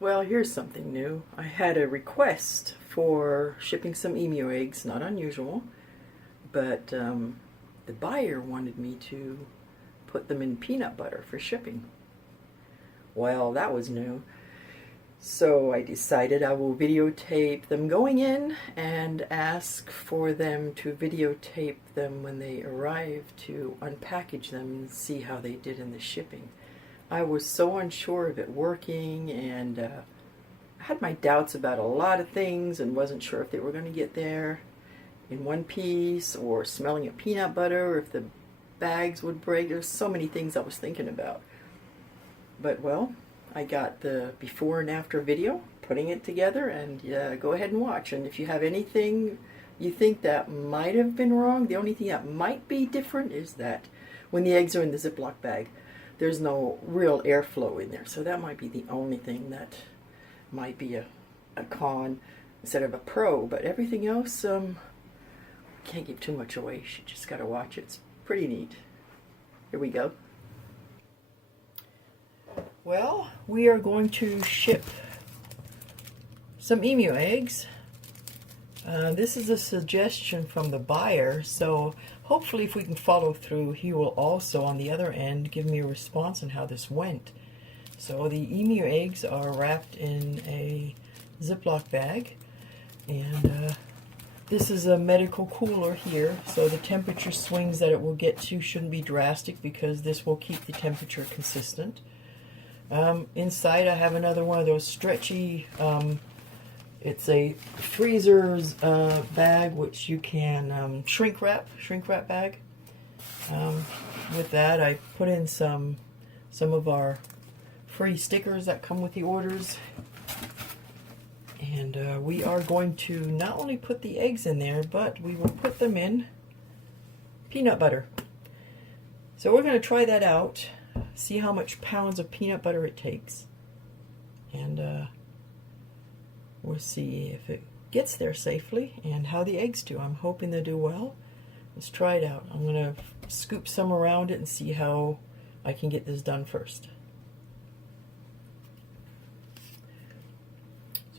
Well, here's something new. I had a request for shipping some emu eggs, not unusual, but the buyer wanted me to put them in peanut butter for shipping. Well, that was new. So I decided I will videotape them going in and ask for them to videotape them when they arrive to unpackage them and see how they did in the shipping. I was so unsure of it working, and I had my doubts about a lot of things and wasn't sure if they were going to get there in one piece or smelling of peanut butter or if the bags would break. There's so many things I was thinking about. But well, I got the before and after video, putting it together, and go ahead and watch. And if you have anything you think that might have been wrong, the only thing that might be different is that when the eggs are in the Ziploc bag, there's no real airflow in there. So that might be the only thing that might be a con instead of a pro. But everything else, can't give too much away. You just got to watch it. It's pretty neat. Here we go. Well, we are going to ship some emu eggs. This is a suggestion from the buyer, so hopefully if we can follow through, he will also on the other end give me a response on how this went. So the emu eggs are wrapped in a Ziploc bag, and this is a medical cooler here, so the temperature swings that it will get to shouldn't be drastic because this will keep the temperature consistent. Inside I have another one of those stretchy, it's a freezer's bag which you can shrink wrap bag. With that I put in some of our free stickers that come with the orders, and we are going to not only put the eggs in there, but we will put them in peanut butter. So we're going to try that out, see how much pounds of peanut butter it takes, and we'll see if it gets there safely and how the eggs do. I'm hoping they do well. Let's try it out. I'm going to scoop some around it and see how I can get this done first.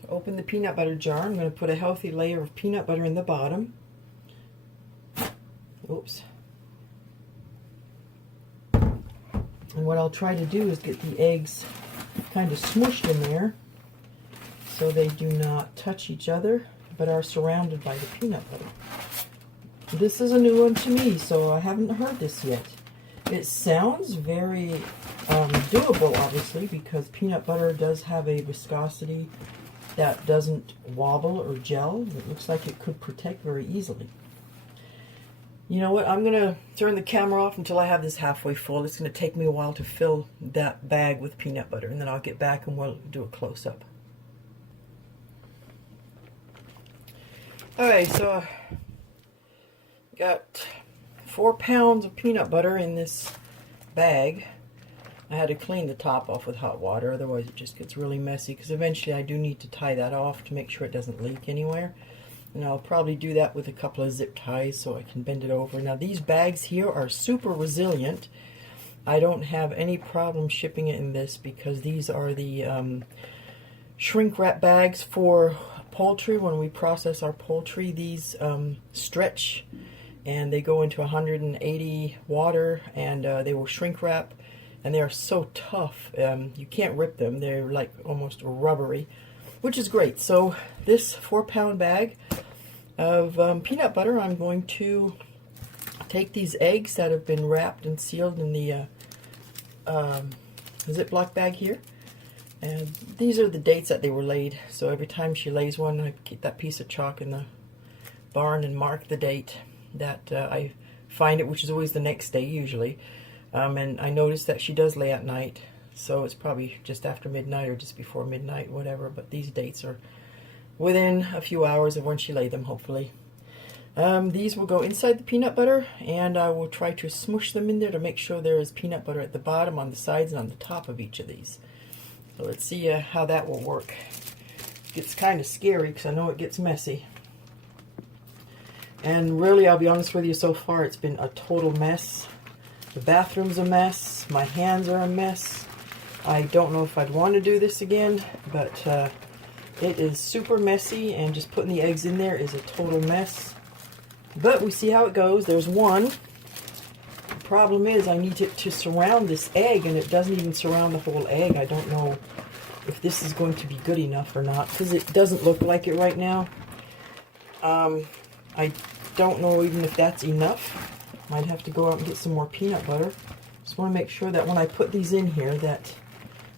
So open the peanut butter jar. I'm going to put a healthy layer of peanut butter in the bottom. Oops. And what I'll try to do is get the eggs kind of smushed in there so they do not touch each other but are surrounded by the peanut butter. This is a new one to me, so I haven't heard this yet. It sounds very doable, obviously, because peanut butter does have a viscosity that doesn't wobble or gel. It looks like it could protect very easily. You know what, I'm going to turn the camera off until I have this halfway full. It's going to take me a while to fill that bag with peanut butter, and then I'll get back and we'll do a close-up. Alright, so I got 4 pounds of peanut butter in this bag. I had to clean the top off with hot water, otherwise it just gets really messy, because eventually I do need to tie that off to make sure it doesn't leak anywhere. And I'll probably do that with a couple of zip ties so I can bend it over. Now these bags here are super resilient. I don't have any problem shipping it in this because these are the shrink wrap bags for poultry. When we process our poultry, these stretch and they go into 180 water, and they will shrink wrap, and they are so tough. You can't rip them. They're like almost rubbery, which is great. So this 4-pound bag of peanut butter, I'm going to take these eggs that have been wrapped and sealed in the Ziploc bag here, and these are the dates that they were laid. So every time she lays one, I keep that piece of chalk in the barn and mark the date that I find it, which is always the next day usually. And I noticed that she does lay at night, so it's probably just after midnight or just before midnight, whatever, but these dates are within a few hours of when she laid them, hopefully. These will go inside the peanut butter, and I will try to smush them in there to make sure there is peanut butter at the bottom, on the sides, and on the top of each of these. So let's see how that will work. It's kind of scary because I know it gets messy. And really, I'll be honest with you, so far it's been a total mess. The bathroom's a mess. My hands are a mess. I don't know if I'd want to do this again, but it is super messy, and just putting the eggs in there is a total mess. But we see how it goes. There's one. The problem is I need it to surround this egg, and it doesn't even surround the whole egg. I don't know if this is going to be good enough or not, because it doesn't look like it right now. I don't know even if that's enough. Might have to go out and get some more peanut butter. Just want to make sure that when I put these in here that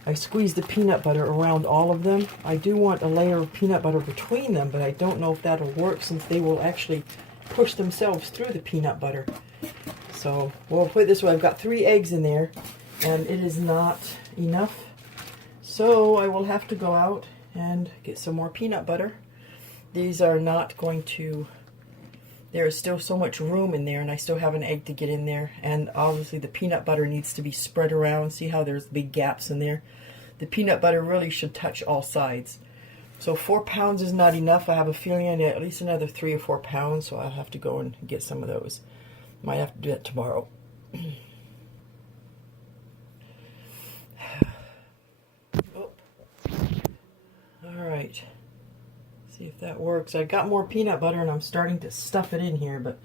I squeeze the peanut butter around all of them. I do want a layer of peanut butter between them, but I don't know if that'll work since they will actually push themselves through the peanut butter. So we'll put it this way. I've got 3 eggs in there, and it is not enough. So I will have to go out and get some more peanut butter. These are not going to... There is still so much room in there, and I still have an egg to get in there. And obviously the peanut butter needs to be spread around. See how there's big gaps in there? The peanut butter really should touch all sides. So 4 pounds is not enough. I have a feeling I need at least another 3 or 4 pounds, so I'll have to go and get some of those. Might have to do that tomorrow. Oh. All right. See if that works. I got more peanut butter and I'm starting to stuff it in here, but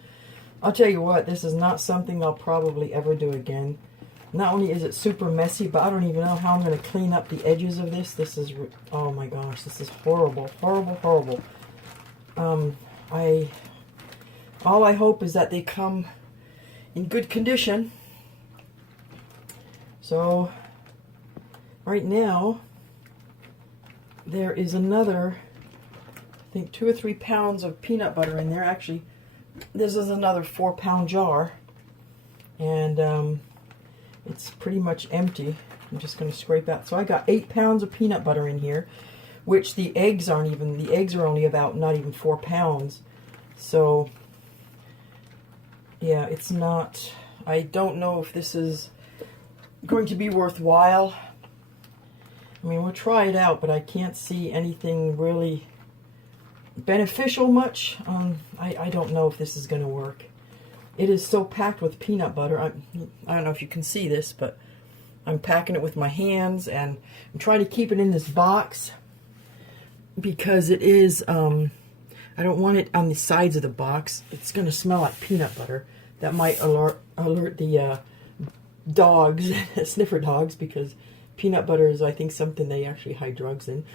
I'll tell you what, this is not something I'll probably ever do again. Not only is it super messy, but I don't even know how I'm going to clean up the edges of this. This is, oh my gosh, this is horrible, horrible, horrible. All I hope is that they come in good condition. So right now there is another, I think 2 or 3 pounds of peanut butter in there. Actually, this is another 4-pound jar, and it's pretty much empty. I'm just going to scrape out. So I got 8 pounds of peanut butter in here, which the eggs aren't even. The eggs are only about not even 4 pounds. So yeah, it's not. I don't know if this is going to be worthwhile. I mean, we'll try it out, but I can't see anything really beneficial much. I don't know if this is going to work. It is so packed with peanut butter. I don't know if you can see this, but I'm packing it with my hands, and I'm trying to keep it in this box because it is, I don't want it on the sides of the box. It's going to smell like peanut butter. That might alert the dogs, sniffer dogs, because peanut butter is, I think, something they actually hide drugs in.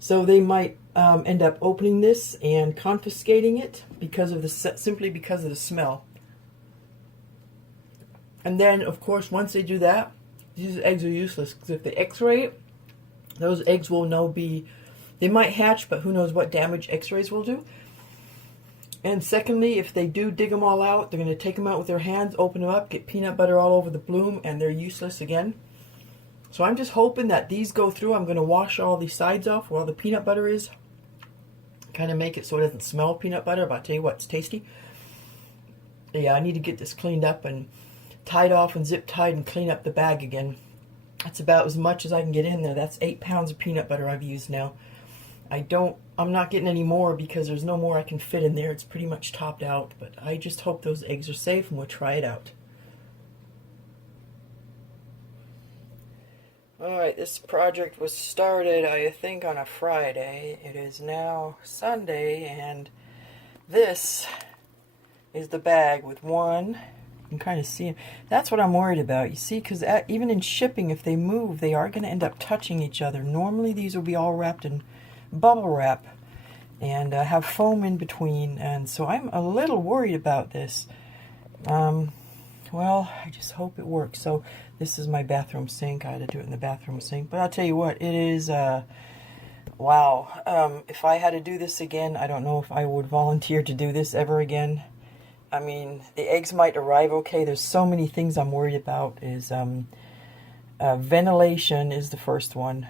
So they might end up opening this and confiscating it because of the simply because of the smell. And then, of course, once they do that, these eggs are useless, because if they X-ray it, those eggs will now be, they might hatch, but who knows what damage X-rays will do. And secondly, if they do dig them all out, they're going to take them out with their hands, open them up, get peanut butter all over the bloom, and they're useless again. So I'm just hoping that these go through. I'm going to wash all the sides off where all the peanut butter is. Kind of make it so it doesn't smell peanut butter, but I'll tell you what, it's tasty. Yeah, I need to get this cleaned up and tied off and zip tied and clean up the bag again. That's about as much as I can get in there. That's 8 pounds of peanut butter I've used now. I'm not getting any more because there's no more I can fit in there. It's pretty much topped out, but I just hope those eggs are safe, and we'll try it out. Alright, this project was started, I think, on a Friday. It is now Sunday, and this is the bag with one. You can kind of see it. That's what I'm worried about, you see, because even in shipping, if they move, they are going to end up touching each other. Normally, these will be all wrapped in bubble wrap and have foam in between, and so I'm a little worried about this. Well, I just hope it works. So this is my bathroom sink. I had to do it in the bathroom sink, but I'll tell you what, it is wow. If I had to do this again, I don't know if I would volunteer to do this ever again. I mean, the eggs might arrive okay. There's so many things I'm worried about. Is ventilation is the first one.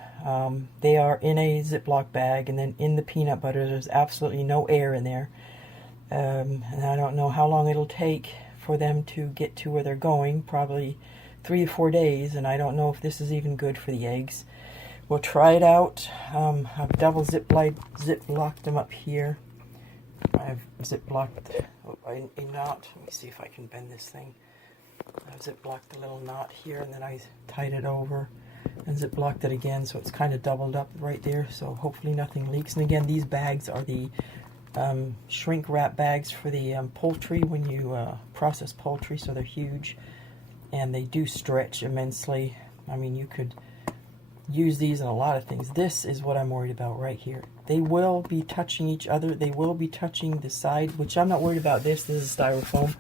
They are in a Ziploc bag, and then in the peanut butter, there's absolutely no air in there. And I don't know how long it'll take for them to get to where they're going. Probably 3 or 4 days, and I don't know if this is even good for the eggs. We'll try it out. I've double zip-locked them up here. I've zip-locked a knot. Let me see if I can bend this thing. I've zip-locked the little knot here, and then I tied it over. and ziplocked it again, so it's kind of doubled up right there, so hopefully nothing leaks. And again, these bags are the shrink wrap bags for the poultry when you process poultry, so they're huge and they do stretch immensely. I mean, you could use these in a lot of things. This is what I'm worried about right here. They will be touching each other. They will be touching the side, which I'm not worried about. This is styrofoam.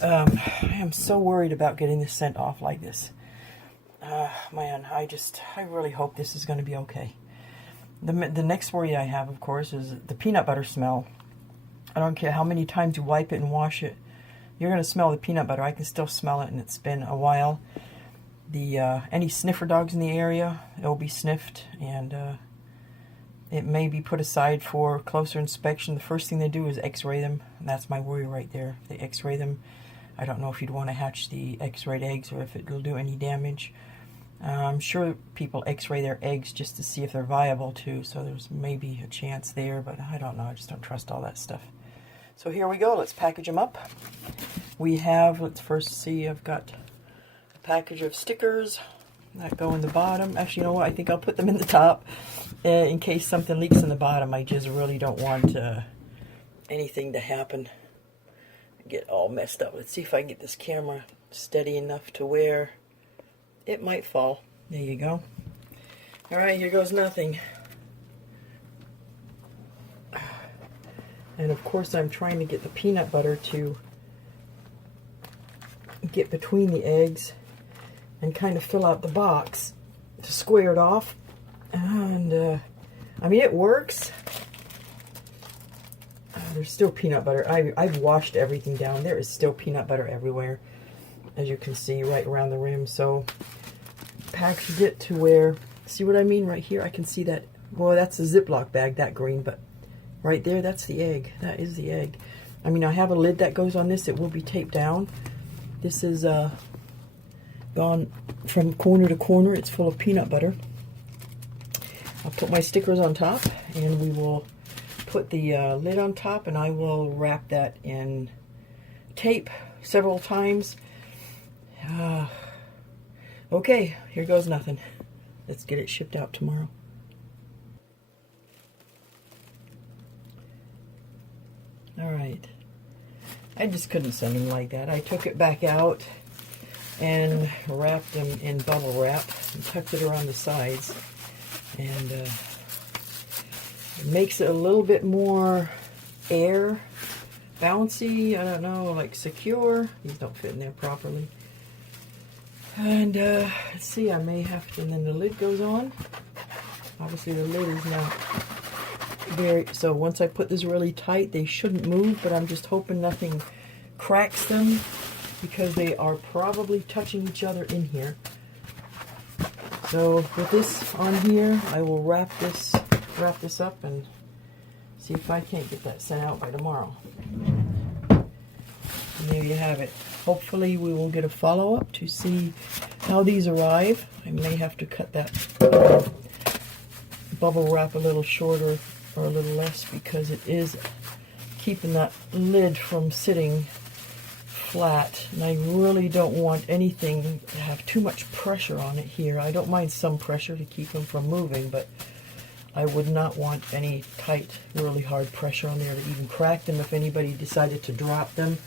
I am so worried about getting this sent off like this. Man, I really hope this is going to be okay. The next worry I have, of course, is the peanut butter smell. I don't care how many times you wipe it and wash it, you're going to smell the peanut butter. I can still smell it, and it's been a while. Any sniffer dogs in the area, it'll be sniffed, and it may be put aside for closer inspection. The first thing they do is x-ray them, and that's my worry right there. They x-ray them. I don't know if you'd want to hatch the x-rayed eggs or if it'll do any damage. I'm sure people x-ray their eggs just to see if they're viable too, so there's maybe a chance there, but I don't know. I just don't trust all that stuff. So here we go. Let's package them up. We have, let's first see, I've got a package of stickers that go in the bottom. Actually, you know what? I think I'll put them in the top in case something leaks in the bottom. I just really don't want anything to happen. Get all messed up. Let's see if I can get this camera steady enough to where it might fall. There you go. Alright, here goes nothing. And of course I'm trying to get the peanut butter to get between the eggs and kind of fill out the box to square it off. And I mean, it works. There's still peanut butter. I've washed everything down. There is still peanut butter everywhere, as you can see, right around the rim. So packaged it to where, see what I mean right here? I can see that. Well, that's a Ziploc bag, that green, but right there, that's the egg. That is the egg. I mean, I have a lid that goes on this. It will be taped down. This is gone from corner to corner. It's full of peanut butter. I'll put my stickers on top, and we will put the lid on top, and I will wrap that in tape several times. Okay, here goes nothing. Let's get it shipped out tomorrow. Alright. I just couldn't send them like that. I took it back out and wrapped them in bubble wrap and tucked it around the sides. And it makes it a little bit more air bouncy, I don't know, like secure. These don't fit in there properly. And let's see, I may have to, and then the lid goes on. Obviously the lid is now very, so once I put this really tight, they shouldn't move, but I'm just hoping nothing cracks them because they are probably touching each other in here. So with this on here, I will wrap this up and see if I can't get that sent out by tomorrow. And there you have it. Hopefully we will get a follow-up to see how these arrive. I may have to cut that bubble wrap a little shorter or a little less because it is keeping that lid from sitting flat. And I really don't want anything to have too much pressure on it here. I don't mind some pressure to keep them from moving, but I would not want any tight, really hard pressure on there to even crack them if anybody decided to drop them.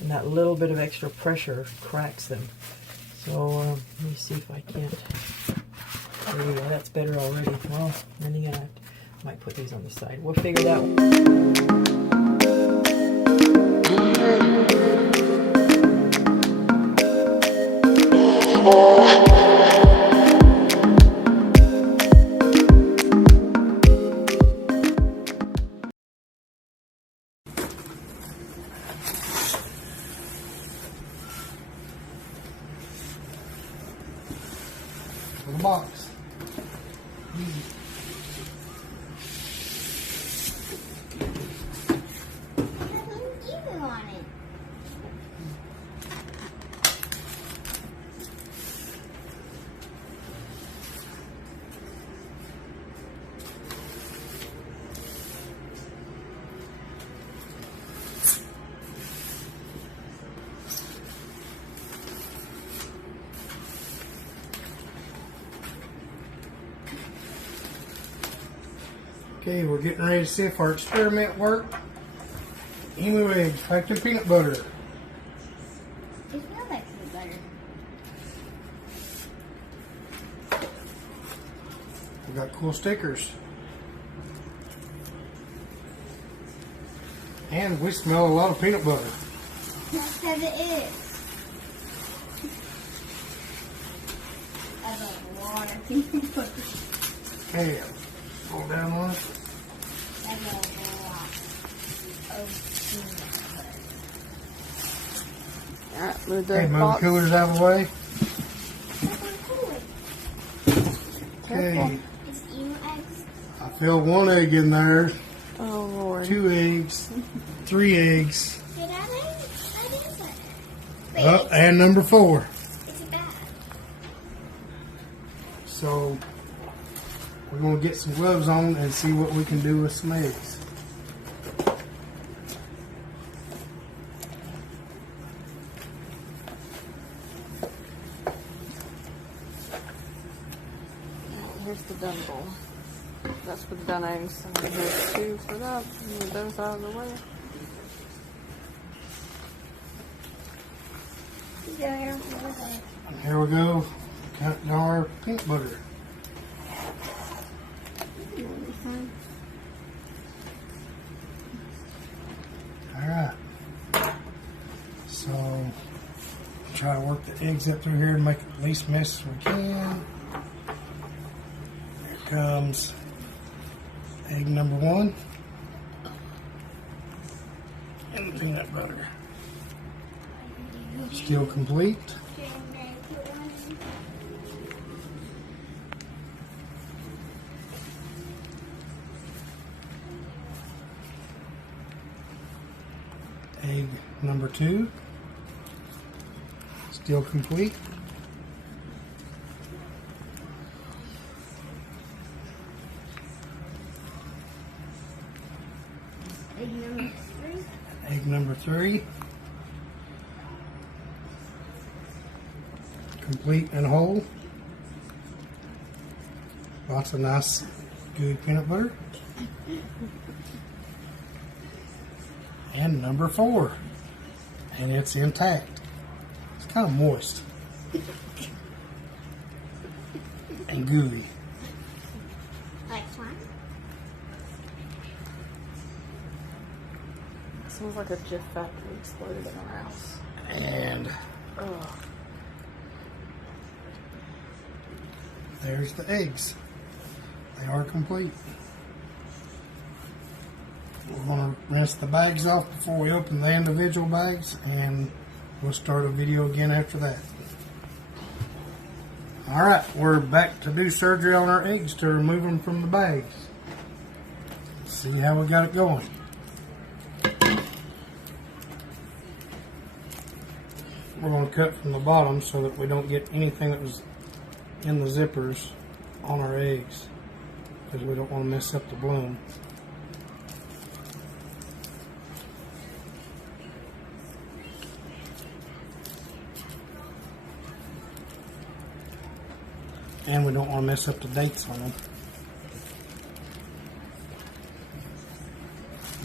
And that little bit of extra pressure cracks them. So let me see if I can't. There we go. That's better already. Well, then again, I might put these on the side. We'll figure that out. The box. Okay, we're getting ready to see if our experiment worked. Emu eggs packed in peanut butter. It smells like peanut butter. We got cool stickers. And we smell a lot of peanut butter. That's because it is. That's a lot of peanut butter. Okay, roll down on it. That's a lot of peanut butter. Alright, move the Okay, move the box. coolers out of the way. Careful. Okay, It's emu eggs. I filled 1 egg in there, Oh Lord. 2 eggs, 3 eggs, Did that is it. and number 4. It's bad. So we're going to get some gloves on and see what we can do with some eggs. Here's the done bowl. That's for the done eggs. And then here's 2 for that. Move those out of the way. There. And here we go, counting our peanut butter. Alright. So try to work the eggs up through here and make the least mess we can. Here comes egg number 1 and the peanut butter. Still complete. Egg number 2, still complete. Egg number 3. Egg number 3, complete and whole. Lots of nice gooey peanut butter. And number 4, and it's intact. It's kind of moist and gooey. Like slime? Smells like a Jif factory exploded in our house. And Ugh. there's the eggs. They are complete. We're going to rinse the bags off before we open the individual bags, and we'll start a video again after that. Alright, we're back to do surgery on our eggs to remove them from the bags. See how we got it going. We're going to cut from the bottom so that we don't get anything that was in the zippers on our eggs, because we don't want to mess up the bloom. And we don't want to mess up the dates on them.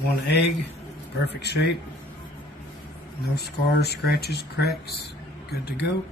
1 egg, perfect shape. No scars, scratches, cracks. Good to go.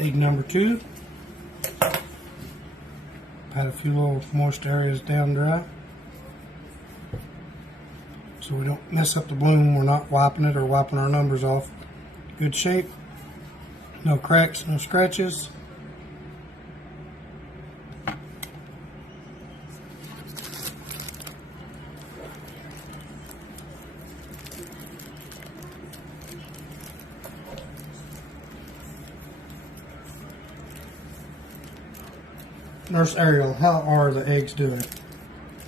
Egg number 2. Pat a few little moist areas down dry, so we don't mess up the bloom. We're not wiping it or wiping our numbers off. Good shape. No cracks, no scratches. Nurse Ariel, how are the eggs doing?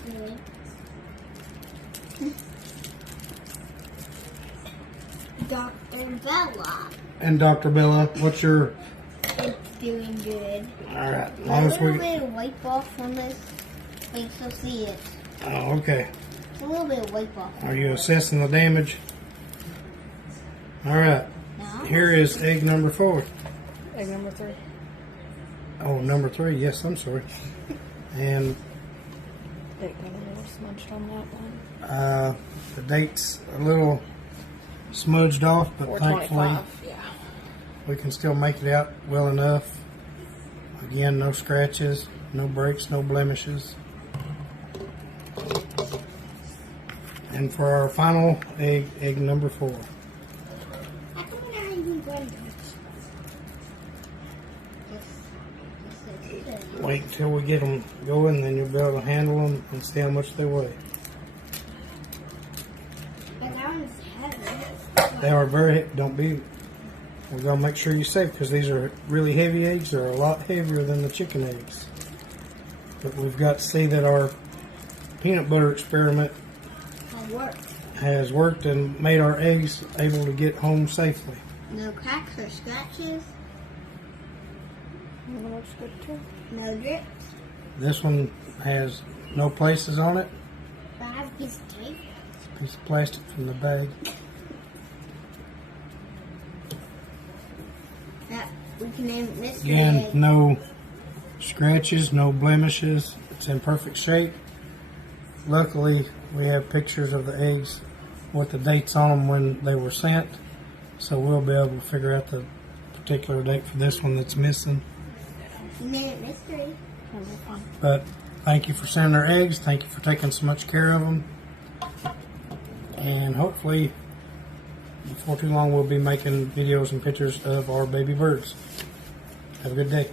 Good. Dr. Bella. And Dr. Bella, what's your... It's doing good. Alright, A long as little we... bit of wipe off on this. Wait, so see it. Oh, okay. A little bit of wipe off. Are you assessing the damage? Alright, No? here is egg number 4. Egg number 3. Oh, number 3, yes, I'm sorry. And Egg got a little smudged on that one. the date's a little smudged off, but thankfully 425. Yeah. we can still make it out well enough. Again, no scratches, no breaks, no blemishes. And for our final egg, egg number 4. I think I even going to. Wait until we get them going, then you'll be able to handle them and see how much they weigh. But that one's heavy. They are very, don't be, we're going to make sure you're safe because these are really heavy eggs. They're a lot heavier than the chicken eggs. But we've got to see that our peanut butter experiment It worked. has worked and made our eggs able to get home safely. No cracks or scratches. That looks good too. No drips. This one has no places on it. But I have a piece of tape. Piece of plastic from the bag. That we can name it mystery Again, egg. no scratches, no blemishes. It's in perfect shape. Luckily, we have pictures of the eggs with the dates on them when they were sent. So we'll be able to figure out the particular date for this one that's missing. We made it mystery. That'll be fun. But thank you for sending our eggs. Thank you for taking so much care of them. And hopefully, before too long, we'll be making videos and pictures of our baby birds. Have a good day.